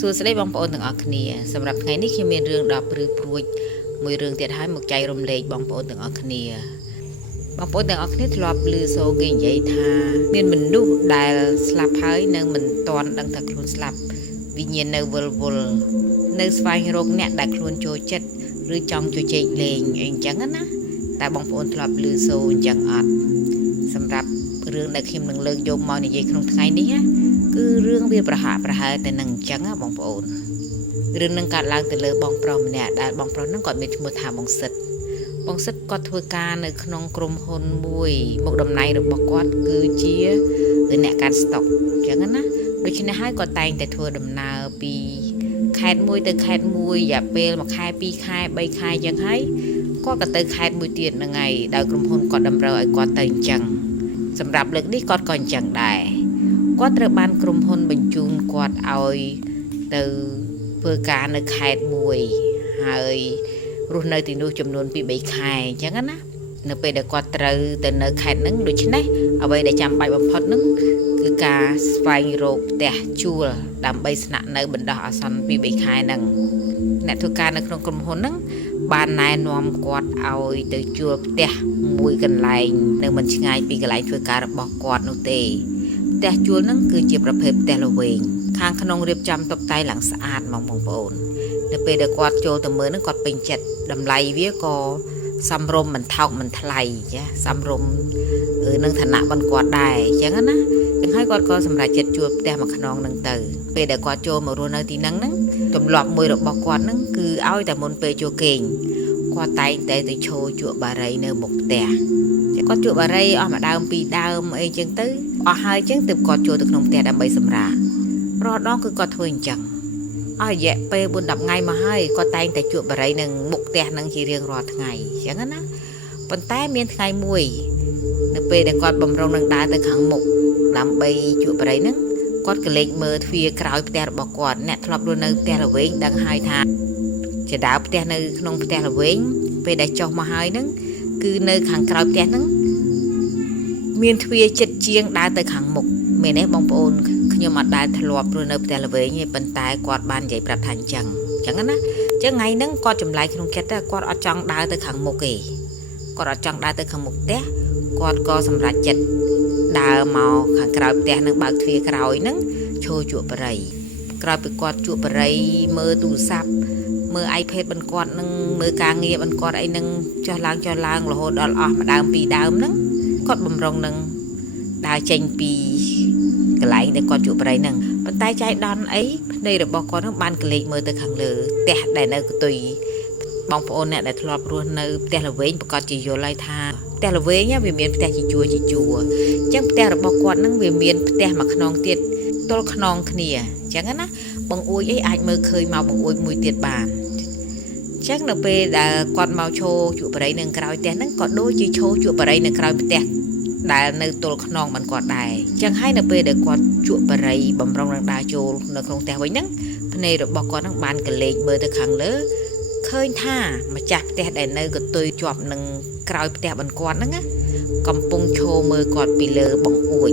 សួស្តីបងប្អូនទាំងអស់គ្នាសម្រាប់ថ្ងៃនេះខ្ញុំមានរឿងដ៏ព្រឺព្រួចមួយរឿងទៀតហើយមកចែករំលែកបងប្អូនទាំងអស់គ្នាបងប្អូនទាំងអស់គ្នាធ្លាប់ឮសូរគេនិយាយថាមានមនុស្សដែលស្លាប់ហើយនៅមិនទាន់ដឹងថាខ្លួនស្លាប់វិញ្ញាណនៅវិលវល់នៅស្វែងរកអ្នកដែលខ្លួនចូលចិត្តឬចង់ជជែកលេងអីអញ្ចឹងណាតែបងប្អូនធ្លាប់ឮសូរអញ្ចឹងអត់សម្រាប់រឿងដែលខ្ញុំនឹងលើកយកមកនិយាយក្នុងថ្ងៃនេះណាគឺរឿងវាប្រហាក់ប្រហែលតែនឹងអញ្ចឹងណាបងប្អូនរឿងនឹងកើតឡើងទៅលើបងប្រុសម្នាក់ដែលបងប្រុសហ្នឹងគាត់មានឈ្មោះថាបងសិទ្ធគាត់ធ្វើការនៅក្នុងក្រុមហ៊ុនមួយមុខតំណែងរបស់គាត់គឺជាអ្នកកាន់ស្តុកអញ្ចឹងណាដូច្នេះហើយគាត់តែងតែធ្វើដំណើរពីខេត្តមួយទៅខេត្តមួយរយៈពេល1ខែ2ខែ3ខែអញ្ចឹងហើយគាត់ក៏ទៅខេត្តមួយទៀតហ្នឹងហើយដោយក្រុមហ៊ុនគាត់តម្រូវឲ្យគាត់ទៅអញ្ចឹងសម្រាប់លើកនេះគាត់ក៏អញ្ចឹងដែរគាត់ត្រូវបានក្រុមហ៊ុនបញ្ជូនគាត់ឲ្យទៅធ្វើការនៅខេត្តមួយហើយរស់នៅទីនោះចំនួន2-3ខែអញ្ចឹងណានៅពេលដែលគាត់ត្រូវទៅនៅខេត្តហ្នឹងដូច្នេះអ្វីដែលចាំបាច់បំផុតហ្នឹងគឺការស្វែងរកផ្ទះជួលដើម្បីស្នាក់នៅបណ្ដោះអាសន្ន2-3ខែហ្នឹងអ្នកធ្វើការនៅក្នុងក្រុមហ៊ុនហ្នឹងបានណែនាំគាត់ឲ្យទៅជួលផ្ទះមួយកន្លែងនៅមិនឆ្ងាយពីកន្លែងធ្វើការរបស់គាត់នោះទេផ្ទះជួលហ្នឹងគឺជាប្រភេទផ្ទះល្វែងខាងក្នុងរៀបចំតុបតែងឡើងស្អាតហ្មងបងប្អូននៅពេលដែលគាត់ចូលទៅមើលហ្នឹងគាត់ពេញចិត្តតម្លៃវាក៏សំរុំមិនថោកមិនថ្លៃចាសំរុំនឹងឋានៈរបស់គាត់ដែរអញ្ចឹងណាចឹងហើយគាត់ក៏សម្រេចចិត្តជួលផ្ទះមួយខ្នងហ្នឹងទៅពេលដែលគាត់ចូលមករស់នៅទីហ្នឹងទម្លាប់មួយរបស់គាត់ហ្នឹងគឺឲ្យតែមុនពេលចូលគេងគាត់តែងតែទៅឈរជក់បារីនៅមុខផ្ទះគាត់ជក់បារីអស់មួយដើមពីរដើមអីចឹងទៅអស់ហើយចឹងទើបគាត់ចូលទៅក្នុងផ្ទះដើម្បីសម្រាករាល់ដងគឺគាត់ធ្វើអញ្ចឹងអស់រយៈពេល4-10ថ្ងៃមកហើយគាត់តែងតែជក់បារីនឹងមុខផ្ទះហ្នឹងជារៀងរាល់ថ្ងៃចឹងណាប៉ុន្តែមានថ្ងៃមួយនៅពេលដែលគាត់បំរុងនឹងដើរទៅខាងមុខដើម្បីជក់បារីហ្នឹងគាត់ក៏លេចមើលទ្វារក្រោយផ្ទះរបស់គាត់អ្នកធ្លាប់រស់នៅផ្ទះល្វែងដឹងហើយថាជាដើរផ្ទះនៅក្នុងផ្ទះល្វែងពេលដែលចុះមកហើយហ្នឹងគឺនៅខាងក្រោយផ្ទះហ្នឹងមានទ្វារចិត្តជាងដើរទៅខាងមុខមែនទេបងប្អូនខ្ញុំអត់ដែលធ្លាប់រស់នៅផ្ទះល្វែងទេប៉ុន្តែគាត់បាននិយាយប្រាប់ថាអញ្ចឹងណាអញ្ចឹងថ្ងៃហ្នឹងគាត់ចម្លែកក្នុងចិត្តគាត់អត់ចង់ដើរទៅខាងមុខទេគាត់អត់ចង់ដើរទៅខាងមុខផ្ទះគាត់ក៏សម្រេចចិត្តដើរមកខាងក្រោយផ្ទះនឹងបើកទ្វារក្រោយហ្នឹងឈរជក់បារីក្រោយពីគាត់ជក់បារីមើលទូរស័ព្ទមើល iPad របស់គាត់នឹងមើលការងាររបស់គាត់អីហ្នឹងចុះឡើងរហូតដល់អស់មួយដើមពីរដើមហ្នឹងគាត់បំរុងនឹងដើរចេញពីកន្លែងដែលគាត់ជក់បារីហ្នឹងប៉ុន្តែចៃដន្យអីភ្នែករបស់គាត់ហ្នឹងបានកលេចមើលទៅខាងលើផ្ទះដែលនៅកតុយបងប្អូនអ្នកដែលធ្លាប់រស់នៅផ្ទះល្វែងប្រកាសជាយល់ហើយថាផ្ទះល្វែងវាមានផ្ទះជាជួរអញ្ចឹងផ្ទះរបស់គាត់ហ្នឹងវាមានផ្ទះមួយខ្នងទៀតទល់ខ្នងគ្នាអញ្ចឹងណាបងអួយអីអាចមើលឃើញមកបងអួយមួយទៀតបានអញ្ចឹងនៅពេលដែលគាត់មកឈរជក់បារីនៅក្រោយផ្ទះហ្នឹងក៏ដូចជាឈរជក់បារីនៅក្រោយផ្ទះដែលនៅទល់ខ្នងបានគាត់ដែរអញ្ចឹងហើយនៅពេលដែលគាត់ជក់បារីបំរុងនឹងដើរចូលនៅក្នុងផ្ទះវិញហ្នឹងភ្នែករបស់គាត់ហ្នឹងបានកលេចមើលទៅខាងលើឃើញថាម្ចាស់ផ្ទះដែលនៅកតុយជាប់នឹងក្រោយផ្ទះបានគាត់ហ្នឹងកំពុងឈរមើលគាត់ពីលើបង្អួច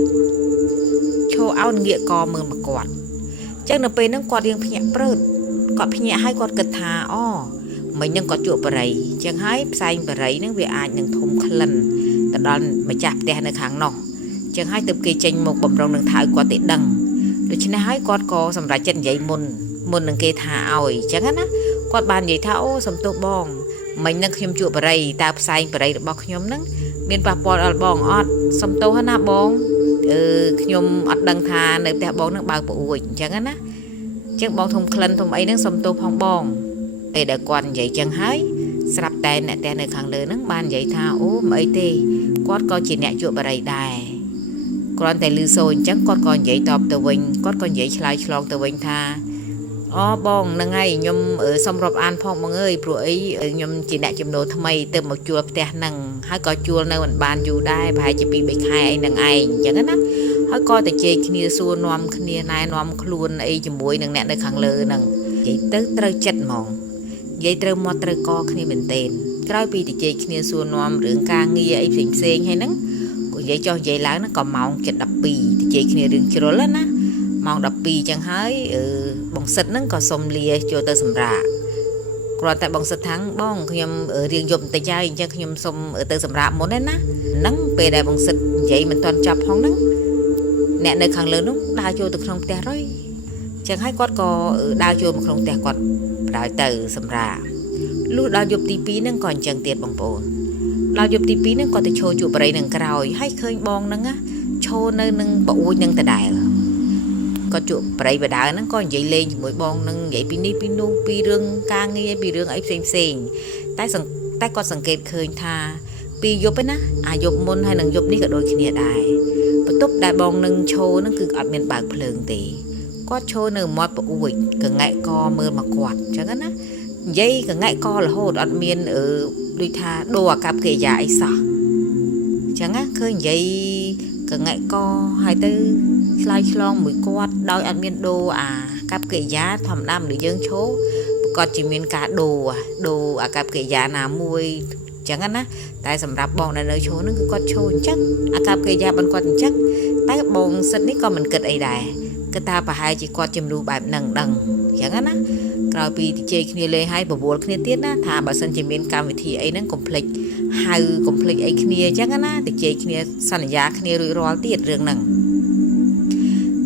ឈរអោនងាកកមើលមកគាត់អញ្ចឹងនៅពេលហ្នឹងគាត់រៀងភ្ញាក់ព្រឺតគាត់ភ្ញាក់ហើយគាត់គិតថាអូមិញហ្នឹងគាត់ជក់បារីអញ្ចឹងហើយផ្សែងបារីហ្នឹងវាអាចនឹងធំក្លិនទៅដល់ម្ចាស់ផ្ទះនៅខាងនោះអញ្ចឹងហើយទើបគេចេញមកបំរុងនឹងថាឲ្យគាត់ទេដឹងដូច្នេះហើយគាត់ក៏សម្រេចចិត្តនិយាយមុននឹងគេថាឲ្យអញ្ចឹងណាគាត់បាននិយាយថាអូសំទោសបងមិញហ្នឹងខ្ញុំជក់បារីតើផ្សែងបារីរបស់ខ្ញុំហ្នឹងមានប៉ះពាល់ដល់បងអត់សំទោសណាបងខ្ញុំអត់ដឹងថានៅផ្ទះបងហ្នឹងបើកប្អួចអញ្ចឹងណាអញ្ចឹងបងធំក្លិនធំអីហ្នឹងសំទោសផងបងពេលដែលគាត់និយាយចឹងហើយស្រាប់តែអ្នកផ្ទះនៅខាងលើហ្នឹងបាននិយាយថាអូមិនអីទេគាត់ក៏ជាអ្នកជក់បារីដែរគ្រាន់តែឮសូរអញ្ចឹងគាត់ក៏និយាយតបទៅវិញគាត់ក៏និយាយឆ្លើយឆ្លងទៅវិញថាអូបងហ្នឹងហើយខ្ញុំសូមរាប់អានផងបងអើយព្រោះអីខ្ញុំជាអ្នកចំណូលថ្មីទៅមកជួលផ្ទះហ្នឹងហើយក៏ជួលនៅមិនបានយូរដែរប្រហែលជា2-3ខែអីហ្នឹងឯងអញ្ចឹងណាហើយក៏ទៅជែកគ្នាសួរនាំគ្នាណែនាំខ្លួនអីជាមួយនឹងអ្នកនៅខាងលើហ្នឹងនិយាយទៅត្រូវចិត្តហ្មងនិយាយត្រូវមាត់ត្រូវកគ្នាមែនទែនក្រោយពីទៅជែកគ្នាសួរនាំរឿងការងារអីផ្សេងហើយហ្នឹងក៏និយាយចុះនិយាយឡើងហ្នឹងក៏ម៉ោង7:12ទៅជែកគ្នារឿងជ្រុលណាម៉ោង12ចឹងហើយ បងសិតហ្នឹងក៏សុំលាចូលទៅសម្រាកគ្រាន់តែបងសិតថាំងបងខ្ញុំរៀងយប់បន្តិចហើយអញ្ចឹងខ្ញុំសុំទៅសម្រាកមុនណាហ្នឹងពេលដែលបងសិតនិយាយមិនទាន់ចប់ផងហ្នឹងអ្នកនៅខាងលើនោះដើរចូលទៅក្នុងផ្ទះរុយអញ្ចឹងហើយគាត់ក៏ដើរចូលមកក្នុងផ្ទះគាត់ដើរទៅសម្រាកលុះដល់យប់ទី2ហ្នឹងក៏អញ្ចឹងទៀតបងប្អូនដល់យប់ទី2ហ្នឹងគាត់ទៅឈរជួបបរិយនឹងក្រោយហើយឃើញបងហ្នឹងឈរនៅនឹងប្អូចនឹងដដែលគាត់ជួបបរិយបដាហ្នឹងក៏និយាយលេងជាមួយបងនឹងនិយាយពីនេះពីនោះពីរឿងការងារពីរឿងអីផ្សេងតែគាត់សង្កេតឃើញថាពីយប់ឯណាអាយប់មុនហើយនឹងយប់នេះក៏ដូចគ្នាដែរបន្ទប់ដែលបងនឹងឈរហ្នឹងគឺអត់មានបើកភ្លើងទេគាត់ឈរនៅមាត់ប្អូចកងែកកមើលមកគាត់អញ្ចឹងណានិយាយកងែកករហូតអត់មានដូចថាដូរអាកប្បកិរិយាអីសោះអញ្ចឹងណាឃើញនិយាយកងែកកហើយទៅឆ្លើយឆ្លងមួយគាត់ដោយអត់មានដូរអាកប្បកិរិយាធម្មតាមនុស្សយើងឈរប្រកាសជាមានការដូរអាកប្បកិរិយាណាមួយអញ្ចឹងណាតែសម្រាប់បងដែលនៅឈរហ្នឹងគឺគាត់ឈរអញ្ចឹងអាកប្បកិរិយារបស់គាត់អញ្ចឹងតែបងសិតនេះក៏មិនគិតអីដែរគឺថាប្រហែលជាគាត់ជំនួសបែបហ្នឹងដឹងអញ្ចឹងណាក្រោយពីជជែកគ្នាលេងហើយបបួលគ្នាទៀតណាថាបើសិនជាមានកម្មវិធីអីហ្នឹងកុំភ្លេចហៅកុំភ្លេចអីគ្នាអញ្ចឹងណាជជែកគ្នាសន្យាគ្នារួចរាល់ទៀតរឿងហ្នឹង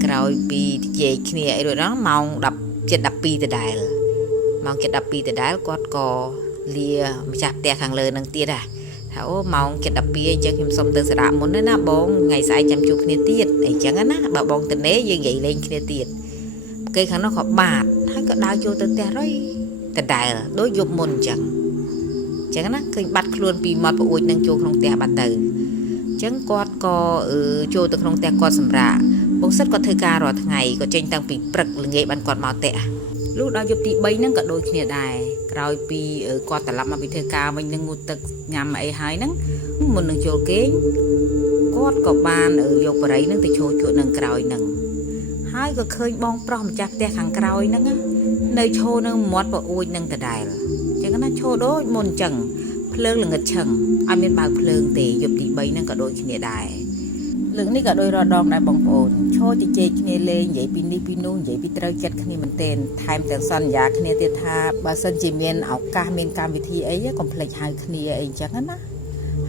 ក្រោយពីជជែកគ្នាអីរួចហ្នឹងម៉ោង10:12ដដែលម៉ោង7:12ដដែលគាត់ក៏លាម្ចាស់ផ្ទះខាងលើហ្នឹងទៀតថាអូម៉ោង7:12អញ្ចឹងខ្ញុំសុំទៅសារៈមុនណាបងថ្ងៃស្អែកចាំជួបគ្នាទៀតអីចឹងណាបើបងទៅណេយើងនិយាយលេងគ្នាទៀតគេខាងនោះក៏បាទហើយក៏ដើរចូលទៅផ្ទះរុយដដែលដូចយប់មុនអញ្ចឹងណាឃើញបាត់ខ្លួនពីមាត់ប្អូចនឹងចូលក្នុងផ្ទះបាត់ទៅអញ្ចឹងគាត់ក៏ចូលទៅក្នុងផ្ទះគាត់សម្រាប់បងសិតគាត់ធ្វើការរាល់ថ្ងៃក៏ចេញតាំងពីព្រឹកល្ងាចបានគាត់មកផ្ទះលុះដល់យប់ទី3ហ្នឹងក៏ដូចគ្នាដែរក្រោយពីគាត់ត្រឡប់មកពីធ្វើការវិញនឹងងូតទឹកញ៉ាំអីហើយហ្នឹងមុននឹងចូលគេងគាត់ក៏បានយកបរិយហ្នឹងទៅឈរជក់នឹងក្រោយហ្នឹងហើយក៏ឃើញបងប្រុសម្ចាស់ផ្ទះខាងក្រោយហ្នឹងនៅឈរនឹងមាត់ប្អូចនឹងដដែលអញ្ចឹងណាឈរដូចមុនអញ្ចឹងភ្លើងល្ងិតឆឹងអត់មានបើកភ្លើងទេយប់ទី3ហ្នឹងក៏ដូចគ្នាដែរលើកនេះក៏ដូចរដងដែរបងប្អូនឈរជជែកគ្នាលេងនិយាយពីនេះពីនោះនិយាយពីត្រូវចិត្តគ្នាមែនទែនថែមទាំងសន្យាគ្នាទៀតថាបើសិនជាមានឱកាសមានកម្មវិធីអីកុំភ្លេចហៅគ្នាអីអញ្ចឹងណា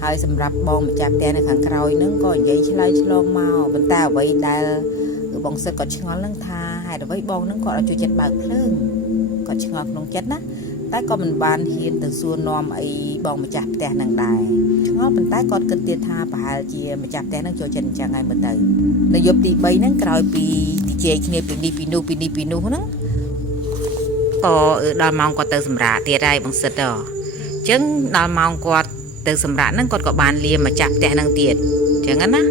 ហើយសម្រាប់បងម្ចាស់ផ្ទះនៅខាងក្រោយហ្នឹងក៏និយាយឆ្លើយឆ្លងមកប៉ុន្តែអ្វីដែលបងសិតក៏ឆ្ងល់នឹងថាហេតុអ្វីបងហ្នឹងគាត់អត់ជួយចិត្តបើកភ្លើងគាត់ឆ្ងល់ក្នុងចិត្តណាតែក៏មិនបានហ៊ានទៅសួរនាំអីបងម្ចាស់ផ្ទះហ្នឹងដែរឆ្ងល់ប៉ុន្តែគាត់គិតទៀតថាប្រហែលជាម្ចាស់ផ្ទះហ្នឹងចូលចិត្តអញ្ចឹងហើយមើលទៅនៅយប់ទី3ហ្នឹងក្រោយពីជជែកគ្នាពីនេះពីនោះហ្នឹងក៏ដល់ម៉ោងគាត់ទៅសម្រាកទៀតហើយបងសិតអញ្ចឹងដល់ម៉ោងគាត់ទៅសម្រាកហ្នឹងគាត់ក៏បានលាម្ចាស់ផ្ទះហ្នឹងទៀតអញ្ចឹងណា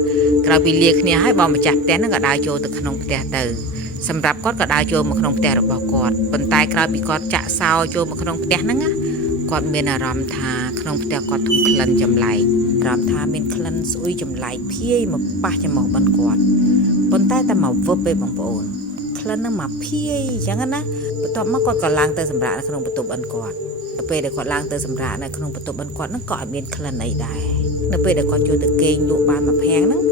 ក្រោយពីលាគ្នាហើយបងម្ចាស់ផ្ទះហ្នឹងក៏ដើរចូលទៅក្នុងផ្ទះទៅសម្រាប់គាត់ក៏ដើរចូលមកក្នុងផ្ទះរបស់គាត់ប៉ុន្តែក្រោយពីគាត់ចាក់សោចូលមកក្នុងផ្ទះហ្នឹងគាត់មានអារម្មណ៍ថាក្នុងផ្ទះគាត់ធំក្លិនចម្លែកអារម្មណ៍ថាមានក្លិនស្អុយចម្លែកភាយមកប៉ះច្រមុះបានគាត់ប៉ុន្តែតែមកវឹបទេបងប្អូនក្លិនហ្នឹងមកភាយអញ្ចឹងណាបន្ទាប់មកគាត់ក៏ឡើងទៅសម្រាកនៅក្នុងបន្ទប់អិនគាត់ទៅពេលដែលគាត់ឡើងទៅសម្រាកនៅក្នុងបន្ទប់អិនគាត់ហ្នឹងក៏អត់មានក្លិនអីដែរនៅពេលដែលគាត់ចូលទៅគេងលក់បានមួយផាំងហ្នឹង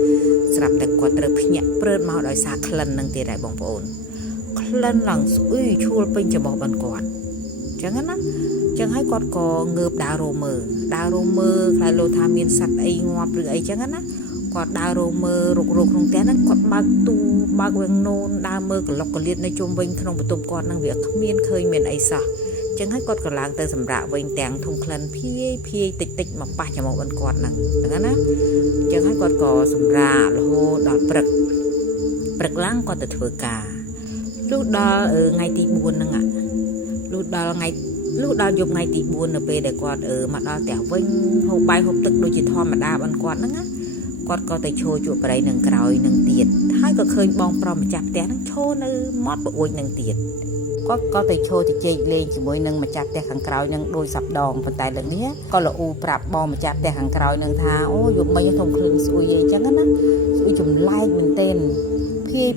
ស្រាប់តែគាត់ត្រូវភ្ញាក់ព្រឺតមកដោយសារក្លិនហ្នឹងទៀតដែរបងប្អូនក្លិនឡើងស្អុយឈួលពេញច្រមុះបានគាត់អញ្ចឹងណាចឹងហើយគាត់ក៏ងើបដើររមើខ្លាចលោថាមានសត្វអីងាប់ឬអីចឹងណាគាត់ដើររមើរុករក្នុងផ្ទះហ្នឹងគាត់បើកទូបើកវាំងនូនដើរមើលក្លុកក្លៀតនៅជុំវិញក្នុងបន្ទប់គាត់ហ្នឹងវាគ្មានឃើញមានអីសោះចឹងហើយគាត់ក៏ឡើងទៅសម្រាកវិញទាំងធំក្លិនភាយតិចមកប៉ះច្រមុះបានគាត់ហ្នឹងហ្នឹងណាចឹងហើយគាត់ក៏សម្រាករហូតដល់ព្រឹកឡើងគាត់ទៅធ្វើការលុះដល់ថ្ងៃទី4ហ្នឹងលុះដល់យប់ថ្ងៃទី4នៅពេលដែលគាត់មកដល់ផ្ទះវិញហូបបាយហូបទឹកដូចជាធម្មតាបានគាត់ហ្នឹងណាគាត់ក៏ទៅឈរជួបបរិយនឹងក្រោយនឹងទៀតហើយក៏ឃើញបងប្រុសម្ចាស់ផ្ទះហ្នឹងឈរនៅមាត់ប្អូចនឹងទៀតគាត់ក៏ទៅឈរជជែកលេងជាមួយនឹងម្ចាស់ផ្ទះខាងក្រោយនឹងដូចសັບដងប៉ុន្តែលើកនេះក៏លូប្រាប់បងម្ចាស់ផ្ទះខាងក្រោយនឹងថាអូយប់មិញធំគ្រឿងស្អុយអីចឹងណាស្អុយចម្លែកមែនទែន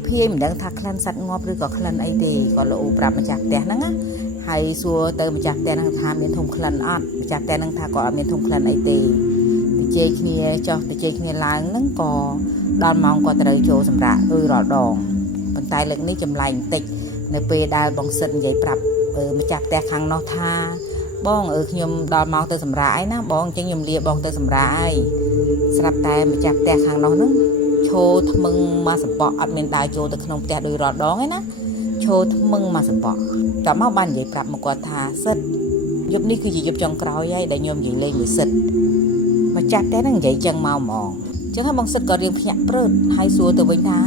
ភាយមិនដឹងថាក្លិនសត្វងាប់ឬក៏ក្លិនអីទេក៏លូប្រាប់ម្ចាស់ផ្ទះហ្នឹងណាហើយសួរទៅម្ចាស់ផ្ទះហ្នឹងថាមានធំក្លិនអត់ម្ចាស់ផ្ទះហ្នឹងថាក៏អត់មានធំក្លិនអីទេទៅជែកគ្នាឡើងហ្នឹងក៏ដល់ម៉ោងគាត់ត្រូវចូលសម្រាកដោយរាល់ដងប៉ុន្តែលើកនេះចម្លែកបន្តិច នៅពេលដែលបងសិននិយាយប្រាប់ម្ចាស់ផ្ទះខាងនោះថាបងខ្ញុំដល់មកទៅសម្រាប់អីណាបងអញ្ចឹងខ្ញុំលាបងទៅសម្រាប់អីស្រាប់តែម្ចាស់ផ្ទះខាងនោះហ្នឹងឈោថ្មឹងមកសបកអត់មានដើរចូលទៅក្នុងផ្ទះដោយរាល់ដងឯណាឈោថ្មឹងមកសបកចាំមកបាននិយាយប្រាប់មកគាត់ថាសិតយប់នេះគឺជាយប់ចុងក្រោយហើយដែលខ្ញុំនិយាយលេងមួយសិតម្ចាស់ផ្ទះហ្នឹងនិយាយចឹងមកហ្មងចឹងហើយបងសិតក៏រៀងភ្ញាក់ព្រឺតហើយសួរទៅវិញថា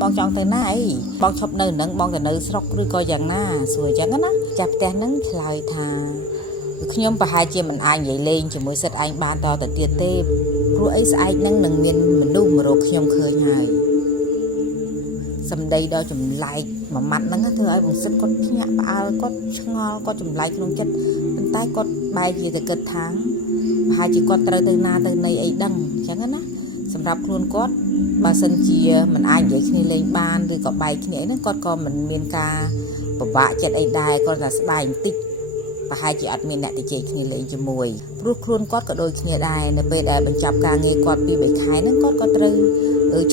បងចង់ទៅណាអីបងឈប់នៅនឹងបងទៅនៅស្រុកឬក៏យ៉ាងណាសួរចឹងណាចាស់ផ្ទះហ្នឹងឆ្លើយថាខ្ញុំប្រហែលជាមិនអាចនិយាយលេងជាមួយសិតឯងបានតទៅទៀតទេព្រោះអីស្អែកហ្នឹងនឹងមានមនុស្សមករកខ្ញុំឃើញហើយសម្ដីដល់ចម្លែកមួយម៉ាត់ហ្នឹងធ្វើឲ្យបងសិតគាត់ភ្ញាក់ផ្អើលគាត់ឆ្ងល់គាត់ចម្លែកក្នុងចិត្តប៉ុន្តែគាត់បែរជាទៅគិតថាប្រហែលជាគាត់ត្រូវទៅណាទៅណីអីដឹងអញ្ចឹងណាសម្រាប់ខ្លួនគាត់បើសិនជាមិនអាចនិយាយគ្នាលេងបានឬក៏បែកគ្នាអីហ្នឹងគាត់ក៏មិនមានការពិបាកចិត្តអីដែរគាត់តែស្ដាយបន្តិចប្រហែលជាអត់មានអ្នកទៅជែកគ្នាលេងជាមួយព្រោះខ្លួនគាត់ក៏ដូចគ្នាដែរនៅពេលដែលបញ្ចប់ការងារគាត់ពី3ខែហ្នឹងគាត់ក៏ត្រូវ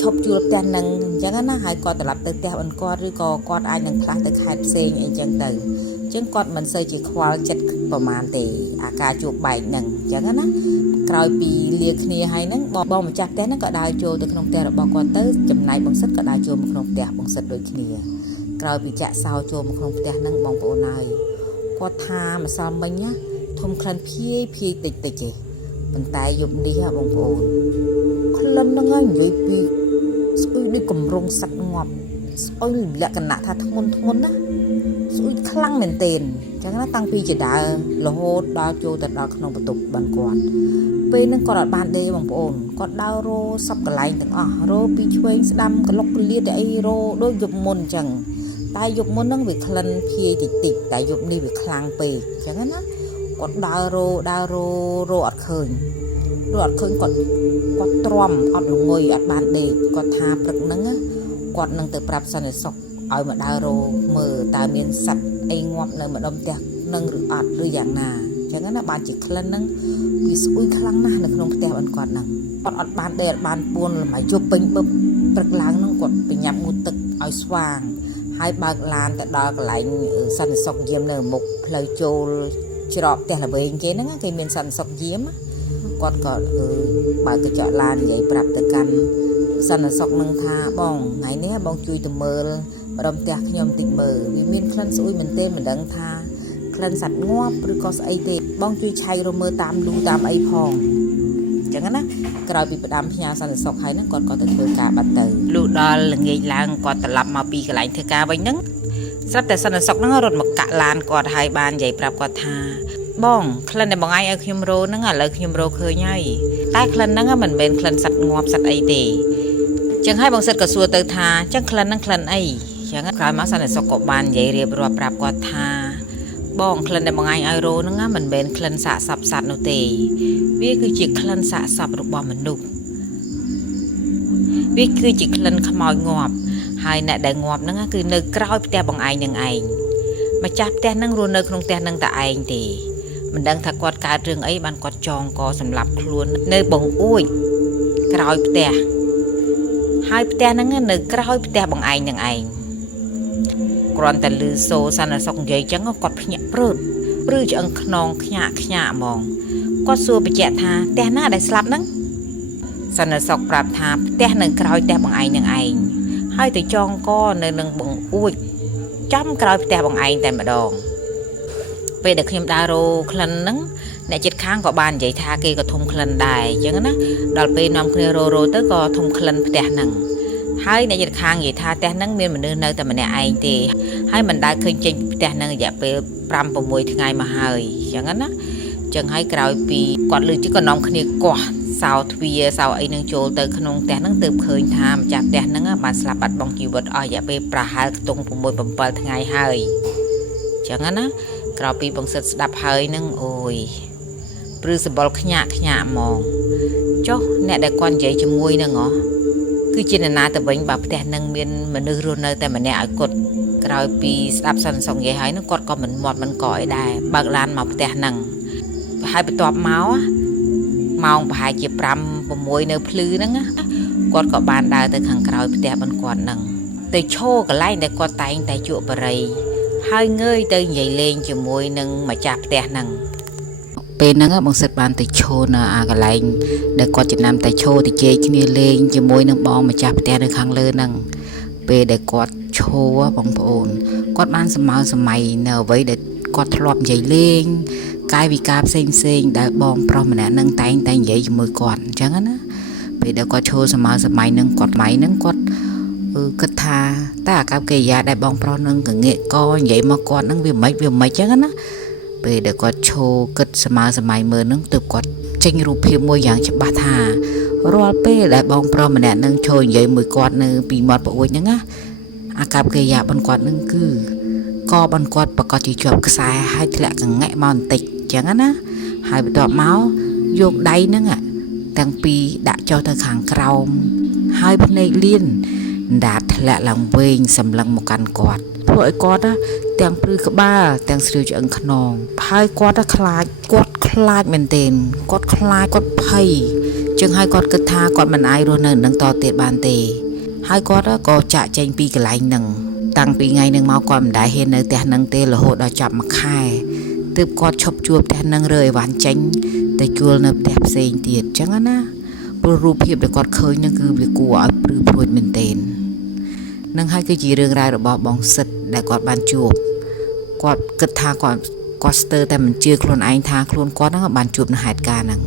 ឈប់ជួលផ្ទះហ្នឹងអញ្ចឹងណាហើយគាត់ត្រឡប់ទៅផ្ទះបន្តគាត់ឬក៏គាត់អាចនឹងផ្លាស់ទៅខេត្តផ្សេងអីចឹងទៅអញ្ចឹងគាត់មិនសូវជាខ្វល់ចិត្តប្រហែលទេអាការជួបបែកហ្នឹងអញ្ចឹងណាក្រោយពីលាគ្នាហើយហ្នឹងបងម្ចាស់ផ្ទះហ្នឹងក៏ដើរចូលទៅក្នុងផ្ទះរបស់គាត់ទៅចំណែកបងសិតក៏ដើរចូលមកក្នុងផ្ទះបងសិតដូចគ្នាក្រោយពីចាក់សោចូលមកក្នុងផ្ទះហ្នឹងបងប្អូនហើយគាត់ថាម្សិលមិញណាធំក្លិនភាយតិចទេប៉ុន្តែយប់នេះបងប្អូនក្លិនហ្នឹងហើយនិយាយពីស្អុយដូចកំរងសត្វងាប់ស្អុយលក្ខណៈថាធ្ងន់ណាស្អុយខ្លាំងមែនទែនអញ្ចឹងណាតាំងពីជាដើររហូតដល់ចូលទៅដល់ក្នុងបន្ទប់បានគាត់ពេលហ្នឹងគាត់អត់បានដេកបងប្អូនគាត់ដើររោសពកន្លែងទាំងអស់រោពីឆ្វេងស្ដាំក្លុកក្លៀតអីរោដូចយប់មុនអញ្ចឹងតែយប់មុនហ្នឹងវាក្លិនភាយតិចតែយប់នេះវាខ្លាំងពេកអញ្ចឹងណាគាត់ដើររោអត់ឃើញគាត់ទ្រាំអត់ល្ងុយអត់បានដេកគាត់ថាព្រឹកហ្នឹងគាត់នឹងទៅប្រាប់សន្តិសុខឲ្យមកដើររោមើលតើមានសត្វអីងាប់នៅម្ដុំផ្ទះនឹងឬអត់ឬយ៉ាងណាអញ្ចឹងណាបានជាក្លិនហ្នឹងវាស្អុយខ្លាំងណាស់នៅក្នុងផ្ទះរបស់គាត់ហ្នឹងគាត់អត់បានដេកអត់បានពួនលំហើយយប់ពេញបឹបព្រឹកឡើងហ្នឹងគាត់បញ្ញាប់ងូតទឹកឲ្យស្វាងហើយបើកឡានទៅដល់កន្លែងសន្តិសុខយាមនៅមុខផ្លូវចូលច្រកផ្ទះល្វែងគេហ្នឹងគេមានសន្តិសុខយាមគាត់ក៏បើកកញ្ចក់ឡាននិយាយប្រាប់ទៅកាន់សន្តិសុខនឹងថាបងថ្ងៃនេះបងជួយទៅមើលម្ដុំផ្ទះខ្ញុំបន្តិចមើលវាមានក្លិនស្អុយមែនទេមិនដឹងថាក្លិនសត្វងាប់ឬក៏ស្អីទេបងជួយឆែករមើលតាមលូតាមអីផងអញ្ចឹងណាក្រោយពីផ្ដាំផ្ញើសន្តិសុខហើយហ្នឹងគាត់ក៏ទៅធ្វើការបាត់ទៅលុះដល់ល្ងាចឡើងគាត់ត្រឡប់មកពីកន្លែងធ្វើការវិញហ្នឹងស្រាប់តែសន្តិសុខហ្នឹងរត់មកកាក់ឡានគាត់ហើយបាននិយាយប្រាប់គាត់ថាបងក្លិនដែលបងឯងឲ្យខ្ញុំរោហ្នឹងឥឡូវខ្ញុំរោឃើញហើយតែក្លិនហ្នឹងមិនមែនក្លិនសត្វងាប់សត្វអីទេអញ្ចឹងហើយបងសិតក៏សួរទៅថាអញ្ចឹងក្លិនហ្នឹងក្លិនអីអញ្ចឹងក្រោយមកសន្តិសុខក៏បាននិយាយរៀបរាប់ប្រាប់គាត់ថាបងក្លិនដែលបងឯងឲ្យរោហ្នឹងមិនមែនក្លិនសាកសពសត្វនោះទេវាគឺជាក្លិនសាកសពរបស់មនុស្សវាគឺជាក្លិនខ្មោចងាប់ហើយអ្នកដែលងាប់ហ្នឹងគឺនៅក្រោយផ្ទះបងឯងនឹងឯងម្ចាស់ផ្ទះហ្នឹងរស់នៅក្នុងផ្ទះហ្នឹងតែឯងទេមិនដឹងថាគាត់កើតរឿងអីបានគាត់ចងកសម្លាប់ខ្លួននៅបង្អួចក្រោយផ្ទះហើយផ្ទះហ្នឹងនៅក្រោយផ្ទះបងឯងនឹងឯងគ្រាន់តែឮសូរសន្តិសុខនិយាយចឹងគាត់ភ្ញាក់ព្រឺតព្រឺឆ្អឹងខ្នងខ្ញាក់ហ្មងគាត់សួរបញ្ជាក់ថាផ្ទះណាដែលស្លាប់ហ្នឹងសន្តិសុខប្រាប់ថាផ្ទះនៅក្រោយផ្ទះបងឯងនឹងឯងហើយទៅចងកនៅនឹងបង្អួចចំក្រោយផ្ទះបងឯងតែម្ដងពេលដែលខ្ញុំដើររោក្លិនហ្នឹងអ្នកជិតខាងក៏បាននិយាយថាគេក៏ធំក្លិនដែរអញ្ចឹងណាដល់ពេលនាំគ្នារោទៅក៏ធំក្លិនផ្ទះហ្នឹងហើយអ្នកជិតខាងនិយាយថាផ្ទះហ្នឹងមានមនុស្សនៅតែម្នាក់ឯងទេហើយមិនដែលឃើញចេញពីផ្ទះហ្នឹងរយៈពេល5-6ថ្ងៃមកហើយអញ្ចឹងណាអញ្ចឹងហើយក្រោយពីគាត់លើកជិះក៏នាំគ្នាកោះសោទ្វារសោអីនឹងចូលទៅក្នុងផ្ទះហ្នឹងទើបឃើញថាម្ចាស់ផ្ទះហ្នឹងបានស្លាប់បាត់បង់ជីវិតអស់រយៈពេលប្រហែលខ្ទង់6-7ថ្ងៃហើយអញ្ចឹងណាក្រោយពីបងសិតស្ដាប់ហើយនឹងអូយព្រឺសម្បល់ខ្ញាក់ហ្មងចុះអ្នកដែលគាត់និយាយជាមួយនឹងគឺជានរណាទៅវិញបើផ្ទះនឹងមានមនុស្សរស់នៅតែម្នាក់ឲ្យគាត់ក្រោយពីស្ដាប់សន្តិសុខនិយាយហើយនឹងគាត់ក៏មិនមាត់មិនកអីដែរបើកឡានមកផ្ទះហ្នឹងហើយបន្ទាប់មកម៉ោងប្រហែលជា5-6នៅភ្លឺហ្នឹងគាត់ក៏បានដើរទៅខាងក្រោយផ្ទះរបស់គាត់ហ្នឹង ទៅឈោកន្លែងដែលគាត់តែងតែជក់បរិយហើយងើយទៅនិយាយលេងជាមួយនឹងម្ចាស់ផ្ទះហ្នឹងពេលហ្នឹងបងសិតបានទៅឈោនៅអាកន្លែងដែលគាត់ចំណាំតែឈោទៅជែកគ្នាលេងជាមួយនឹងបងម្ចាស់ផ្ទះនៅខាងលើហ្នឹងពេលដែលគាត់ឈោបងប្អូនគាត់បានសម័យនៅអ្វីដែលគាត់ធ្លាប់និយាយលេងកាយវិការផ្សេងដែលបងប្រុសម្នាក់នឹងតែងតែនិយាយជាមួយគាត់អញ្ចឹងណាពេលដែលគាត់ឈោសម័យនឹងគាត់គិតថាតើអាកប្បកិរិយាដែលបងប្រុសនឹងកងាកកនិយាយមកគាត់នឹងវាមិនអញ្ចឹងណាពេលដែលគាត់ឈោគិតសម័យមើលនឹងទើបគាត់ចេញរូបភាពមួយយ៉ាងច្បាស់ថារាល់ពេលដែលបងប្រុសម្នាក់នឹងឈោនិយាយមួយគាត់នៅពីមាត់ប្អួយហ្នឹងណាអាកប្បកិរិយារបស់គាត់នឹងគឺករបស់គាត់ប្រកាសជាជាប់ខ្សែហើយធ្លាក់កងាក់មកបន្តិចអញ្ចឹងណាហើយបន្ទាប់មកយកដៃហ្នឹងទាំងពីរដាក់ចុះទៅខាងក្រោមហើយភ្នែកលៀនដាតធ្លាក់ឡើងវែងសម្លឹងមកកាន់គាត់ធ្វើឲ្យគាត់ទាំងព្រឺក្បាលទាំងស្រីវឆ្អឹងខ្នងហើយគាត់ខ្លាចមែនទែនគាត់ខ្លាចគាត់ភ័យចឹងហើយគាត់គិតថាគាត់មិនអាចរស់នៅនឹងតទៀតបានទេហើយគាត់ក៏ចាក់ចេញពីកន្លែងហ្នឹងតាំងពីថ្ងៃហ្នឹងមកគាត់មិនដែលហ៊ាននៅផ្ទះហ្នឹងទេរហូតដល់ចាប់មួយខែទើបគាត់ឈប់ជួលផ្ទះហ្នឹងរើអីវ៉ាន់ចេញទៅជួលនៅផ្ទះផ្សេងទៀតចឹងណាព្រោះរូបភាពដែលគាត់ឃើញហ្នឹងគឺវាគួរឲ្យព្រឺព្រួចមែនទែននឹងហើយគឺជារឿងរ៉ាវរបស់បងសិតដែលគាត់បានជួបគាត់គិតថាគាត់ស្ទើរតែមិនជឿខ្លួនឯងថាខ្លួនគាត់ហ្នឹងបានជួបនឹងហេតុការណ៍ហ្នឹង